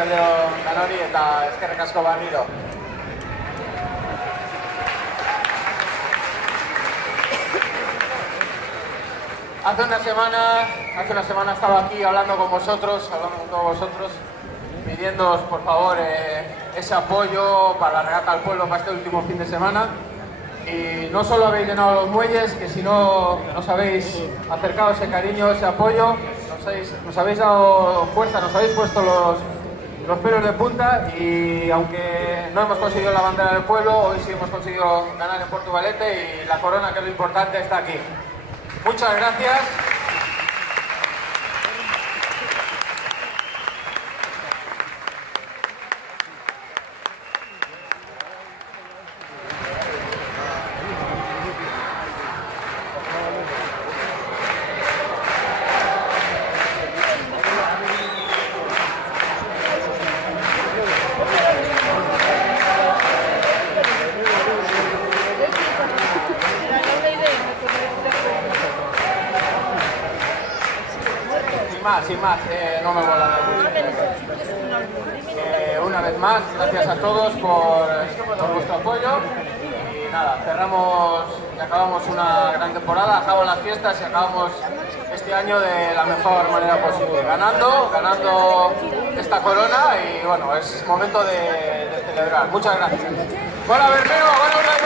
Arratsaldeon danori eta eskerrik asko berriro. Hace una semana estaba aquí hablando con todos vosotros, pidiéndoos por favor ese apoyo para la regata al pueblo para este último fin de semana. Y no solo habéis llenado los muelles, que si no nos habéis acercado ese cariño, ese apoyo, nos habéis dado fuerza, nos habéis puesto los pelos de punta, y aunque no hemos conseguido la bandera del pueblo, hoy sí hemos conseguido ganar en Portugalete y la corona, que es lo importante, está aquí. Muchas gracias. Sin más, no me voy a hablar mucho. Una vez más, gracias a todos por vuestro apoyo. Y nada, cerramos y acabamos una gran temporada, acabamos las fiestas y acabamos este año de la mejor manera posible. Ganando esta corona, y bueno, es momento de celebrar. Muchas gracias. ¡Hola Bermeo! ¡Hola!